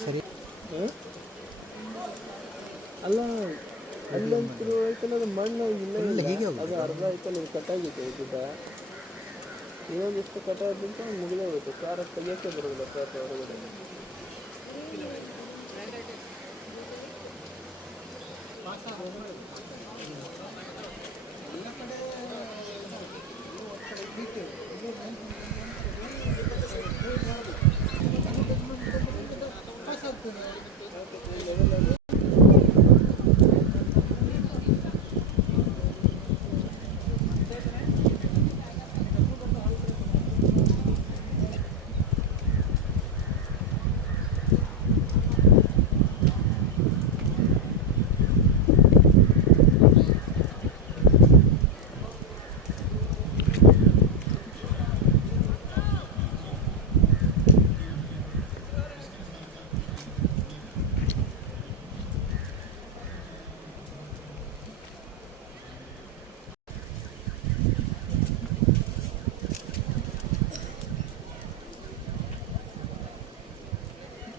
ಸರಿ ಅಲ್ಲ ಅಲ್ಲಂತೂ ಐತಲ್ಲ ಅದು ಮಣ್ಣು ಇಲ್ಲ ಹೀಗೆ ಅದು ಅರ್ಧ ಐತಲ್ಲ ಇದು ಕಟ್ಟಾಗಿತ್ತು ಗುಡ್ಡ. ಇವಾಗ ಎಷ್ಟು ಕಟ್ಟಾಗಿತ್ತು ಮುಗಿದೇ ಹೋಗುತ್ತೆ. ಕಾರ್ ತೆಗಿಯೋಕ್ಕೆ ಬರೋದಿಲ್ಲ ಪಾಪ ಹೊರಗಡೆ.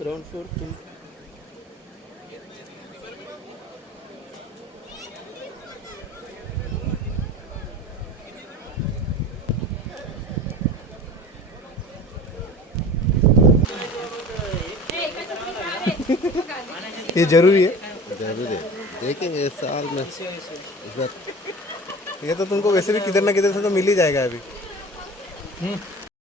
ग्राउंड फ्लोर तुम ये जरूरी है। जरूर है, देखेंगे साल में इस बार। ये तो तुमको वैसे भी किधर ना किधर से तो मिल ही जाएगा अभी।